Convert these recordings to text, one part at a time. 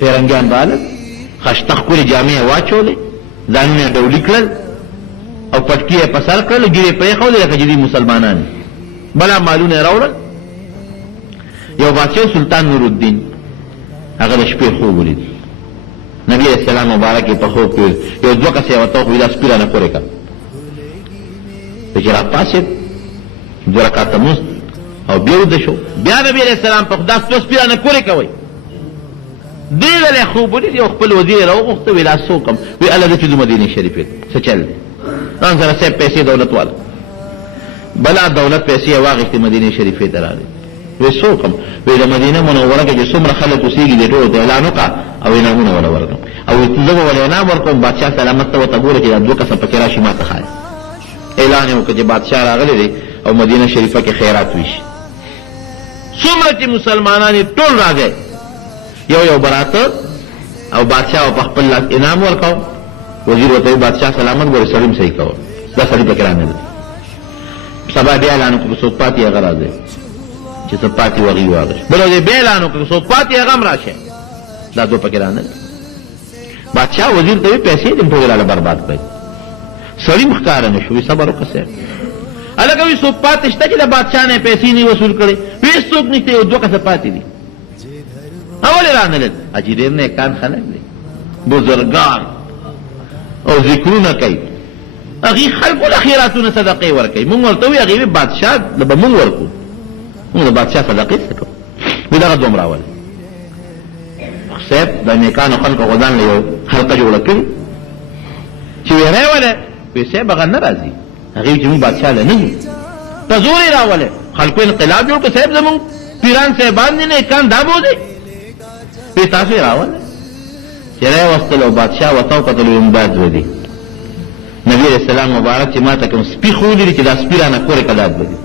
پیرنګیان رالل خشته ښکلې جامې یې واچولې ځانونه یې ډولي کړل او پټکي یې په سر کړل ګیرې پرېښودې لکه چې دوی مسلمانان بلا مالونه یې راوړل یو بادشاه سلطان نورالدین هغه د شپې خوب ولید نبی علیہ السلام مبارک په خوب کې یو دوه کسې ورته وخوي دا سپي رانه پورې کړه چې راپاڅېد دوه رکعته لمونځ او بیا ویده شو بیا نبی علیہ السلام په دا دوه سپي رانه پورې کوئ دې ځل یې خوب ولید یو خپل وزیر یې راوغوښته ویل دا څوک یم وی الله زه چې ځو مدینې شریفې څه چل دی ځان سره صاحب پیسې دولت والا بلا دولت پیسې یې واخېستې مدینې شریفې ته راغی وی څوک یم وی د مدینه منوره کې چې څومره خلک اوسېږي دې ټولو ته اعلان وکړه او انعامونه وله ورکړم او زه به ولې انعام ورکوم بادشاه سلامت ته ورته ګوره چې دا دوه کسه پکې راشي ما ته ښایي اعلان یې وکړه چې بادشاه راغلی دی او مدینه شریفه کې خیرات ویشي څومره چې مسلمانان یې ټول راغی یو یو براته او بادشاه په خپل لاس انعام ورکاو وزیر ورته بادشاه سلامت ګوره سړی م صحیح کوه دا سړی پکې رانه دی سبا بیا اعلان وکړو څوک پاتې هغه راځي چې څه پاتې وغي واغش بل دې بیا اعلان وکړو څوک پاتې هغه هم راشه دا دوه پکې رانه دی بادشاه وزیر ته پیسې دې ټول لاله برباد کړي سړی مخکاره نه شو صبر وکړه الګ وی څوک پاتې شته چې د بادشاه نه پیسې نه وصول کړي وی څوک نشته یو دوه کسه پاتې دي اول رانه لد اجیر نه کان خلک دي بزرگان او ذکرونه کوي اغي خلق الاخيراتونه صدقه ورکوي مونږ ورته وی اغي بادشاه د مونږ ورکو مونږ د بادشاه صدقه څکو وی دا دوم راول خصيب د نیکانو خلق غدان له یو حلقه جوړه کړي چې ویره ولا پیسې بغیر ناراضي اغي چې مونږ بادشاه له نه تزوري راول خلق انقلاب جوړ کړي صاحب زمون پیران صاحبان نه کان دابو دي په تاسو راول چې راو واستلو بادشاه وتاو کتل امداد ودی نبی علیہ السلام مبارک چې ما ته کوم سپي خو دي چې دا سپي رانه کورې کداد ودی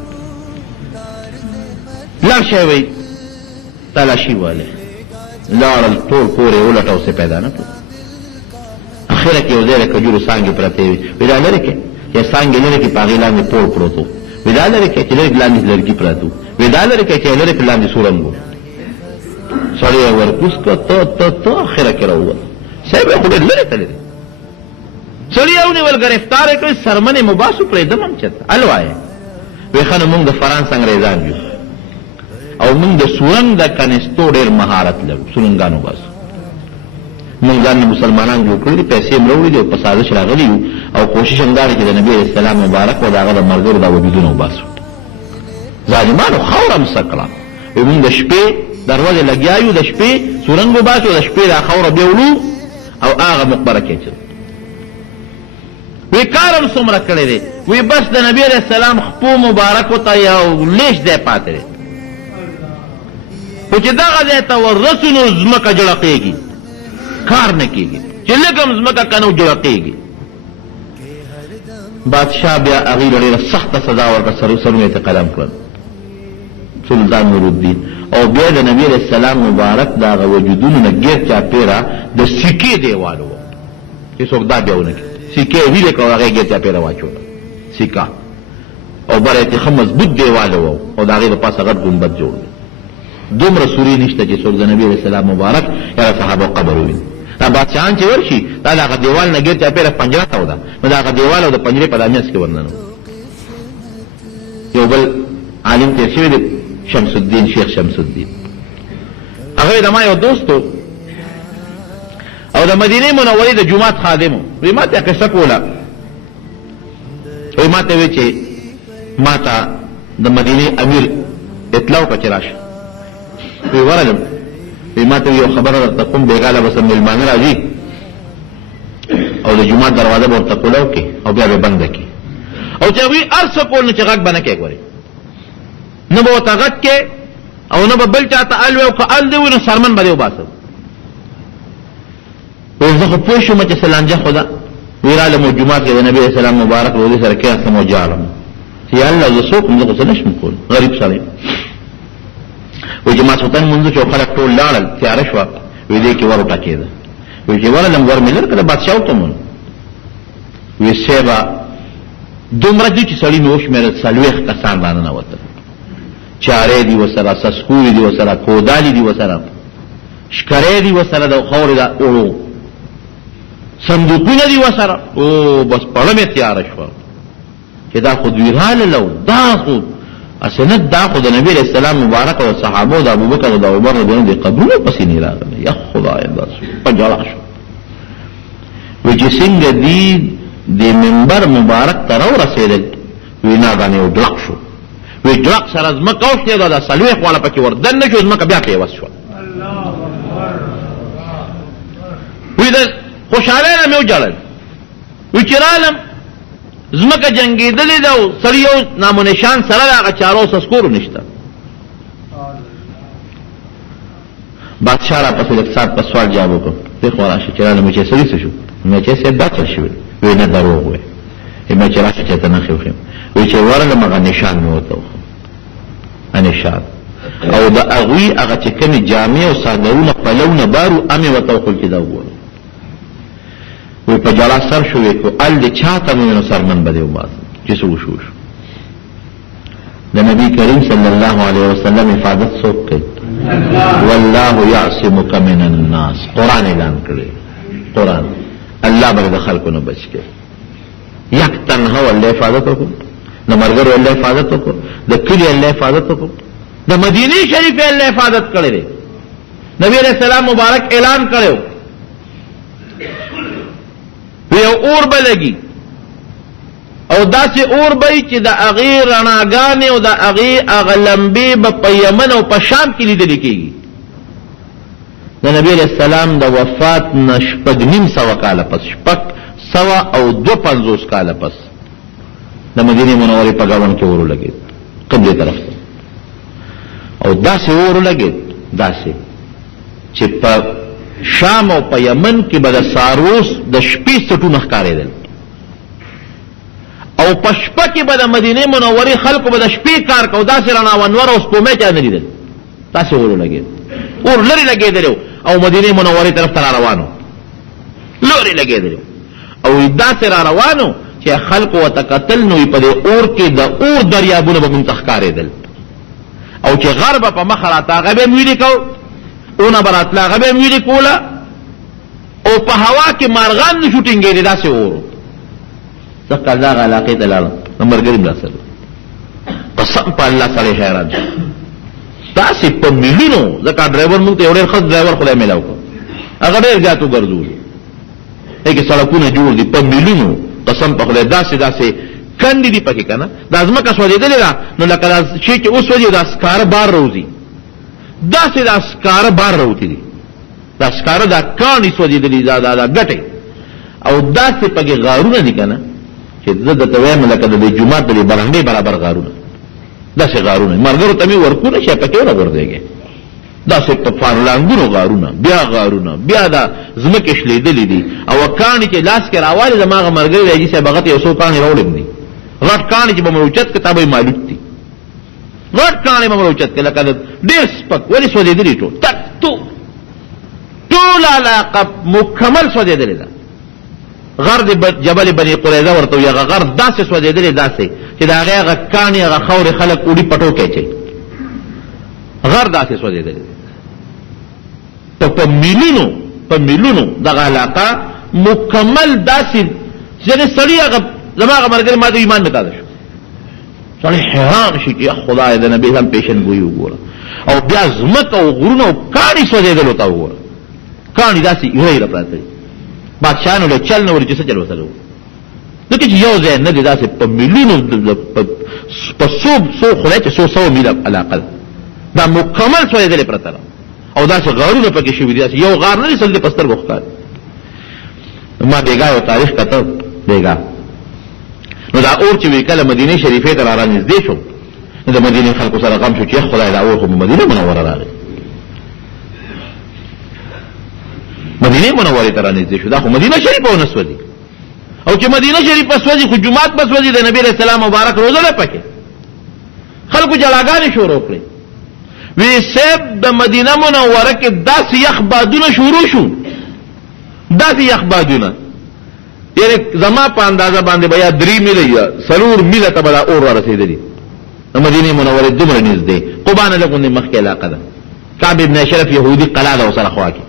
لار شي وي تلاشي والے لاړل ټول پورې ولټاو څه پیدا نه کړ اخره کې یو ځای کجورو څانګې پرته وي ودا لري کې چې څانګې لري کې پاغې لاندې پور پروتو ودا لري کې چې لري لاندې لرګي پراتو ودا لري کې چې لري لاندې سورنګو سړی ورکوس کو ته اخره کې راووت صاحب خو ډېر لرې تللی دی سړی یې ونیول ګرفتار یې کړی سرمنې مباسو پرېږدم هم چېرته الوایه وی ښه نو مونږ د فرانس انګریزان یو او مونږ د سورنګ د کنستو ډېر مهارت لرو سورنګانو باسو مونږ ځان مسلمانان جوړ کړي پیسې هم راوړي دي او په سازش راغلي یو او کوشش هم دا دی چې د نبي علیه السلام مبارک او د هغه د ملګرو دا وجودونه وباسو ظالمانو خاوره مسه کړه وی مونږ د شپې دروازه لګیایو د شپې سورنګ وباسو د شپې دا خاوره بیولو او هغه مقبره کې چل وی کارم څومره کړی دی وی بس د نبی علیه السلام خپو مبارکو ته یو لیش دی پاتې دی خو چې دغه ځای ته ورسو نو ځمکه جړقېږي کار نه کېږي چې لږ هم ځمکه که نه جړقېږي بادشاه بیا هغې له ډېره سخته سزا ورکړه سرونه یې ته قلم کړل سلطان نورالدین او بیا د نبی علیه السلام مبارک د هغه وجودونو نه ګیر چاپېره د سکې دیوال و چې څوک دا بیا ونه کړي سکې یې هیلې کړه هغه یې ګیر چاپېره واچوله سکه او بره یې ښه مضبوط دیوال و او د هغې د پاسه غټ ګنبد جوړ دی دومره سوري نشته چې څوک د نبی علیه السلام مبارک یا صحابه قبر وویني دا بادشاهان چې ورشي دا د هغه دیوال نه ګیر چاپېره پنجره ته وده نو د هغه دیوال او د پنجرې په دامیاس کې ورننه یو بل عالم تېر شوی دی شمس الدین شیخ شمس الدین هغه د ما یو دوست او د مدینې منورې د جومات خادم وی ما ته قصه کوله وی ما ته وی چې ما ته د مدینې امیر اطلاع وکړه چې راشه وی ورغلم وی ما ته یو خبره درته کوم بېګاله به څه مېلمانه راځي او د جومات دروازه به ورته کوله وکړي او بیا به بنده کړي او چې هغوی هر څه کول نو چې غږ به نه کوې ګورې نه به ورته غږ کې او نه به بل چا ته ال وی او که ال دی وي نو سرمن به دې وباسه وی زه خو پوه شوم چې څه لانجه خو ده وی رالم او جومات کې د نبي علیه السلام مبارک روضې سره کېناستم او جاړم چې یا الله زه څوک یم زه خو څه نشم کول غریب سړی وی چې ماسخوتن لمونځ چې خلک ټول لاړل تیاره شوه وی دې کې ور وټکېده وی چې ورغلم ور مې لر کړه بادشاه وتمون وی صیبه دومره دي چې سړي مې وشمېرل 40 کسان راننوتل چارې دي ورسره سسکوري دي ورسره کودالي دي ورسره شکرې دي وسره د خاورې دا اورو صندوقونه دي وسره او بس پړه مې تیار شو چې دا خو ویراله لو دا خو اسنت دا خو د نبی رسول الله مبارک او صحابه او د ابوبکر او د عمر رضی الله عنهم قبول پسې نه راغله یا خدای بس پجړا شو و چې څنګه دی د منبر مبارک تر ورسېدل وینا باندې ډلق شو وی ډلق سره زمکه اوسته دا سلوي خواله پکې وردن نه شو زمکه بیا کې وسو وی دا خوشاله نه مې وجړل وی چرالم زمکه جنگیدلې دا سړیو نامو نشان سره دا چارو سسکور نشته بادشاہ را پسې د سات په سوال جواب وکړ ته خو راشه چرالم چې سړی شو مې چې څه بچ شو وی نه دروغ وي مې چې راشه چې ته نه خو وی چې ورله مغه نشان مې وته نشان او دا اغوی هغه چې کوم جامع او سادهونه پلونه بارو امه وته خو کې دا وره وی په جلا سر شوې کو ال دې چاته مې سرمن بده وباس چې سو شو د نبی کریم صلی الله علیه وسلم حفاظت څوک کوي والله يعصمك من الناس قران اعلان کړی قران الله به خلکو بچ کړي یک تنها ولله حفاظت وکړو د مرګرو الله حفاظت وکړو د کلی الله حفاظت وکړو د مدینه شریف الله حفاظت کړی دی نبی رسول الله مبارک اعلان کړو یو اور بلګي او داسې اور به چې د اغیر رڼاګانې او د اغیر اغلمبي په یمن او په شام کې لیدل کېږي د نبی علیہ السلام د وفات نشپږ نیم سوه کاله پس 652 کاله پس د مدینه منورې په گاون کې اور لګید قبله طرف ته او داسې اور لګید داسې چې په شام او په یمن کې به د ساروس د شپې سټونه ښکارېدل او په شپه کې به د مدینه منورې خلکو به د شپې کار کو داسې رڼا ونور او سپومې چا نه لیدل داسې اور لګید اور لري لګېدل او مدینه منورې طرف ته روانو لوري لګېدل او داسې را روانو چې خلق وتقتل نو په دې اور کې د اور دریابونه به منتخکارېدل او چې غرب په مخ راته غبه میری کو اونه براتلا غبه میری کولا او په هوا کې مارغان نه شوټینګېږي داسې اور څنګه دا علاقه دلال نمبر ګریم راسل قسم په الله سره حیران تاسې په مليونو ځکه ډرایور موږ ته یو ډېر ښه ډرایور خدای میلاو کړ هغه ډېر ځاتو ګرځول ایک سړکونه جوړ دي په مليونو قسم په خدای داسې کندې دي پکې کنه د ازمکه سوځېدلې ده نو لکه دا شي چې اوس وځي دا سکار بار روزي داسې دا سکار بار روتی دي دا سکار دا کانی سوځېدلې دا ګټې او داسې پکې غارونه دي کنه چې زه د تویم لکه د جمعه د برهنې برابر غارونه داسې غارونه مرګرو ته مې ورکونه شي پکې ورغورځيږي داسې په فارلانګونو غارونه بیا دا زمکه شلیدلې دي او کانی چې لاس کې راوالي دماغه مرګري راځي چې بغت یو څو کانی راوړم دي غټ کانی چې په موچت کتابه معلومات دي غټ کانی په موچت کې لکه ډېر سپک ولې سوځېدلې تک ټول علاقه مکمل سوځېدلې ده غر جبل بني قریظه ورته یو غر داسې سوځېدلې داسې چې دا هغه کانی هغه خور خلک وړي پټو کوي غر داسې سوځېدلې په ملونو دغه علاقه مکمل داسې چې سړی هغه زماغه مرګ ما د ایمان نه تازه شو سړی حیران شي چې خدای د نبی هم پیشن ګوي وګوره او بیا زمکه او غرونه او کانی سوځېدل تا وګوره کانی داسې یوه راپراته بادشاہانو له چل نه ورې چې څه چل وسلو دغه چې یو ځای نه دی داسې په مليونو په څو خدای چې 100 میله علاقه دا مکمل سوځېدلې پرته او داسې غارونه پکې شوي دي یو غار نه دی سل پستر غوښکار ما بیګا یو تاریخ کته بیګا نو دا اور چې وکاله مدینه شریفه ته را نږدې شو نو د مدینه خلکو سره غم شو چې خدای دا اور خو مدینه منوره راغی مدینه منوره ته را نږدې شو دا خو مدینه شریفه ونه سوځي او چې مدینه شریفه سوځي خو جمعات بس سوځي د نبی رسول الله مبارک روزه نه پکې خلکو جلاګانې شروع کړې وی سیب د مدینه منوره کې داسې یخ بادونه شروع شو داسې یخ بادونه یعنی زما په اندازه باندې بیا 3 میله یا 3 میله ته بلا اور رسیدلی د مدینه منوره دومره نږدې قبانه لګونې مخکې علاقه ده کعب ابن اشرف یهودي قلا ده وسره خوا کې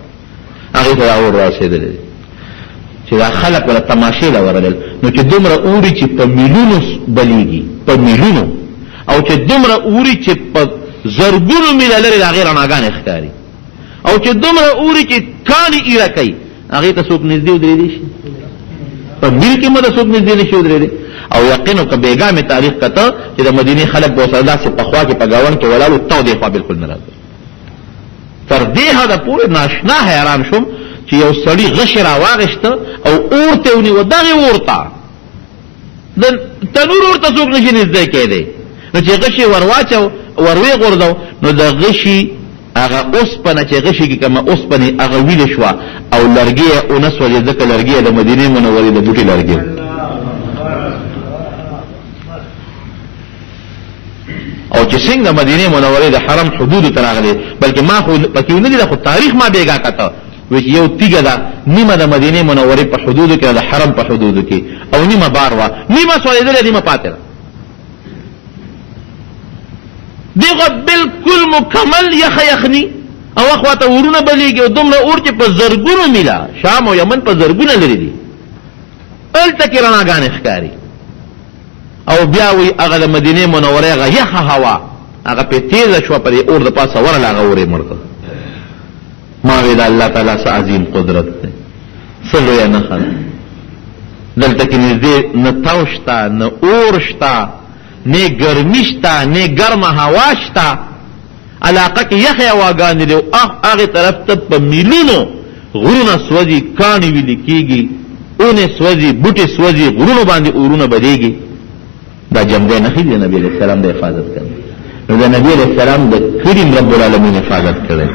هغه ته اور راسېدل چې دا خلک ولا تماشې لا ورل نو چې دومره اوري چې په میلیونو بلیږي په میلیونو او چې دومره اوري چې په زرګونو میله لري د غیر ناګان ښکاری او چې دومره اوري چې کانی ایره کوي هغه ته څوک نږدې ودرېدي شي په میل کې مده څوک نږدې نشي ودرېدي او یقینو که بیګا می تاریخ کته چې د مدینه خلک به سره داسې په خوا کې په گاون کې ولاړو تو دی خوا بالکل نه راځي تر دې هدا پورې ناشنا حیران شوم چې یو سړی غش را واغشته او اورته ونی و دغه ورته د تنور ورته څوک نشي نږدې کېده نو چې غشي ورواچو وروي غردو نو د غشي هغه اوسپنه چې غشي کې کما اوسپنه هغه ویل شو او لرګي او نسوځي ځکه لرګي د مدینه منورې د بوټي لرګي او چې څنګه مدینه منورې د حرم حدود ته راغلي بلکې ما خو پکې نه دي خو تاریخ ما بیګا کته وچې یو تیګه ده نیمه د مدینه منورې په حدود کې د حرم په حدود کې او نیمه بار وا نیمه سوېدل نیمه پاتره دیغه بالکل مکمل یخنی او اخواته ورونه بلیږي او دومره اور چې په زرګونو میلا شام او یمن په زرګونو لري دي الته کې رڼاګانې ښکاري او بیا وی هغه د مدینه منورې هغه یخه هوا هغه په تیزه شو په اور د پاسه ورله هغه اورې مړه ما وی د الله تعالی سره عظیم قدرت ده سلو یا نه خل دلته کې نږدې نه تاوشتا نه اورشتا نه ګرمشتا نه ګرمه هوا شتا علاقه کې یخه هواګانې دی او هغه طرف ته په میلیونو غرونه سوځي کانی ویل کېږي اونه سوځي بوټي سوځي غرونه باندې اورونه بدېږي دا جمع نه خېږي نبی علیہ السلام د حفاظت کړي نو د نبی علیہ السلام د کریم رب العالمین حفاظت کړي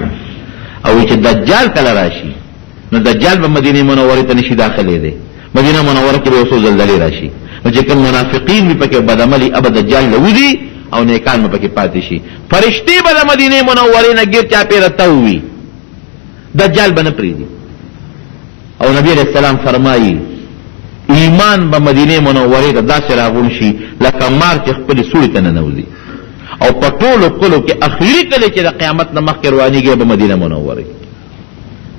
او چې دجال کله راشي نو دجال په مدینه منوره ته نشي داخلي دی مدینه منوره کې به اوسو زلزلې راشي نو چې کوم منافقین به پکې بدعملي ابد دجال لوذي او نیکان به پکې پاتې شي فرشتي به د مدینه منوره نه ګیر چا پیرته وي دجال به نه پریدي او نبی علیہ السلام فرمایي ایمان به مدینه منوره ته داسې راغون شي لکه مار چې خپل سوري ته ننوځي او په ټولو کلو کې اخیری کله چې د قیامت نه مخکې روانېږي به مدینه منوره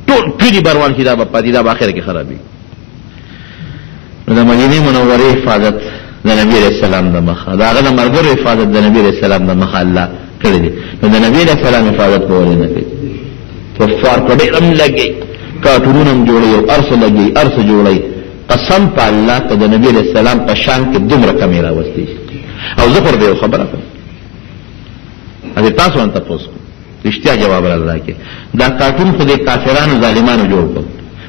ټول کلي به روان شي دا به پاتې دا به اخره کې خرابي نو د مدینه منوره حفاظت د نبی علیہ السلام د مخه دا هغه د مرګرو حفاظت د نبی علیہ السلام د مخه الله کړی دی نو د نبی علیہ السلام حفاظت به ولې نه کوي کفار په ډېر هم لګي کاټورونه هم جوړوي او ارس لګي ارس جوړوي قسم په الله که د نبی علیہ السلام په شان کې دومره کمی راوستي او زه خو به خبره کوم اته تاسو ان تاسو رښتیا جواب راکړئ دا کارټون خو د کافرانو ظالمانو جوړ کړ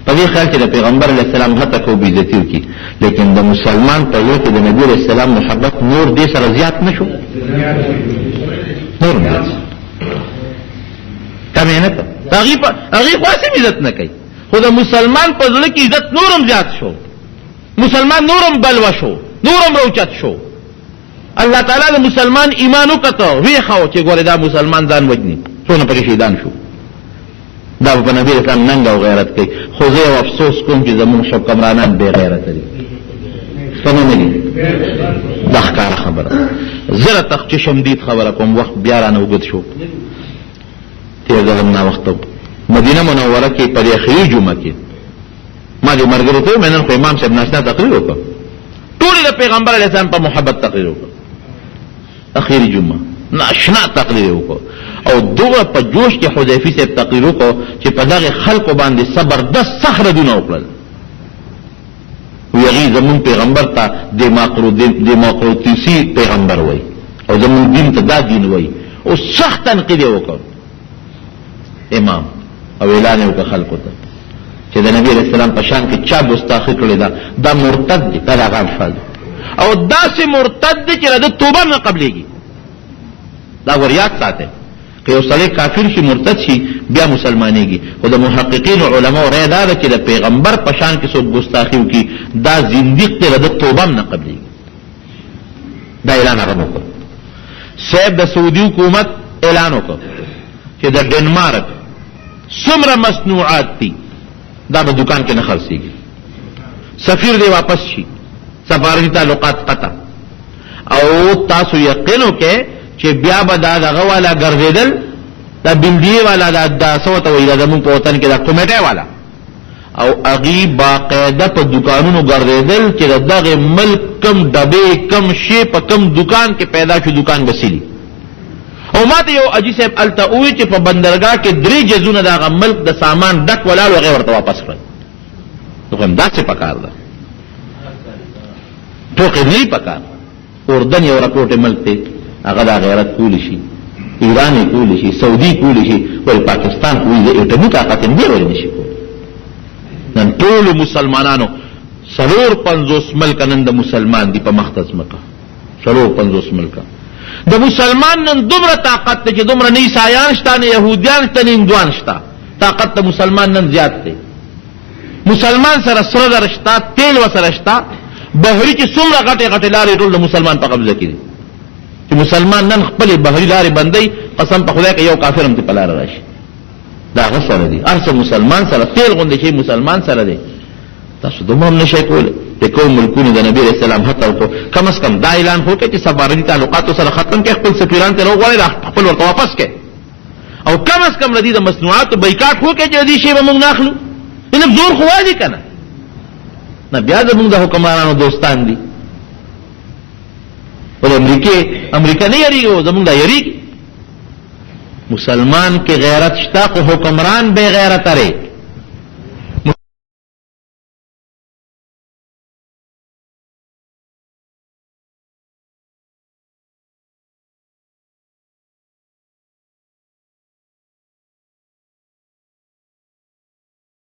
په دې خیال چې د پیغمبر علیه السلام هته کو بیزتی وکي لیکن د مسلمان په یو کې د نبی علیه السلام محبت نور دې سره زیات نشو نور نه کمه نه هغه خاصه عزت نه کوي خو د مسلمان په ځل کې عزت نورم زیات شو مسلمان نورم بلوا شو نورم روچت شو الله تعالی د مسلمان ایمان وکړو وی خو چې ګوره دا مسلمان ځان وجني څونه پکې شهیدان شو دا په نبی اسلام ننګ او غیرت کوي خو زه افسوس کوم چې زموږ حکمرانان بے غیرت دي څنګه نه دي دا ښکاره خبره زره تخت شمدید خبره کوم وخت بیا رانه وګد شو تیر ځلم نا وخت مدینه منوره کې په اخري جمعه کې ما دې مرګرو ته مینن خو امام صاحب ناشنا تقریر وکړ ټول د پیغمبر علیه السلام په محبت تقریر وکړ اخري جمعه ناشنا تقریر وکړ او دغه په جوش کې حذیفی صاحب تقریر وکړ چې په دغه خلکو باندې زبردست صخره دونه وکړل ویغي زمون پیغمبر ته دیموکراتیسی پیغمبر وای او زمون دین ته دا دین وای او سخت تنقید وکړ امام او اعلان وکړ خلکو ته چې د نبی رسول الله په شان کې چا ګستاخی کړی دا مرتد دی دا غافل او داسې مرتد دی چې د توبه نه قبلېږي دا وريات ساته که یو سړی کافر شي مرتد شي بیا مسلمانېږي خو د محققین علماء رأی دا ده چې د پیغمبر په شان کې څوک ګستاخی وکړي دا زنديق دی د توبه نه قبلېږي دا اعلان هغه وکړ صاحب د سعودي حکومت اعلان وکړ چې د ډنمارک څومره مصنوعات دي دا په دکان کې نه خرڅېږي سفیر دی واپس شي سفارتي تعلقات قطع او تاسو یقین وکړئ چې بیا به دا دغه والا ګرځېدل دا بلدیه والا دا سوته وی دا زمون په وطن کې دا کمیټه والا او اغي باقاعده په دکانونو ګرځیدل چې دغه ملک کم ډبې کم شی په کم دکان کې پیدا شو دکان بسیلی او ماته یو اجي صاحب التاوي چې په بندرګاه کې 3 جزونه دغه ملک د سامان ډک ولاړ او غیر ورته واپس کړ نو هم دا څه پکار ده ټوکې نه پکار اردن یو راپورټ ملک ته هغه د غیرت کول شي ایران کول شي سعودي کول شي ول پاکستان کوي د اټومي طاقت نه ورول نشي نن ټول مسلمانانو 50 ملک نن د مسلمان دی په مختص مکه 50 ملک د مسلمان نن دومره طاقت ته چې دومره نه عیسایان شته نه يهوديان شته نه هندوان شته طاقت د مسلمان نن زیات دی مسلمان سره سره درشتا تیل وسره شتا بحری چې څومره غټه غټه لارې ټول د مسلمان په قبضه کې دي چې مسلمان نن خپل بحری لارې بندي قسم په خدای کې یو کافر هم په لار راشي دا غسر دي ارسه مسلمان سره تیل غونډه شي مسلمان سره دي تاسو دومره نشئ کولای د کوم ملکونو د نبی رسول الله هڅه وکړو کم از کم دا اعلان وکړي چې سفارتي تعلقات سره ختم کړي خپل سفیران ته وغواړي خپل ورته واپس کړي او کم از کم ردی د مصنوعات بایکاټ وکړي چې دې شی به موږ ناخلو ان زور خو واجی کنه نه بیا زموږ د حکمرانانو دوستان دي ول امریکا نه یریږي زموږ د یریږي مسلمان کې غیرت شتا خو حکمران بے غیرت لري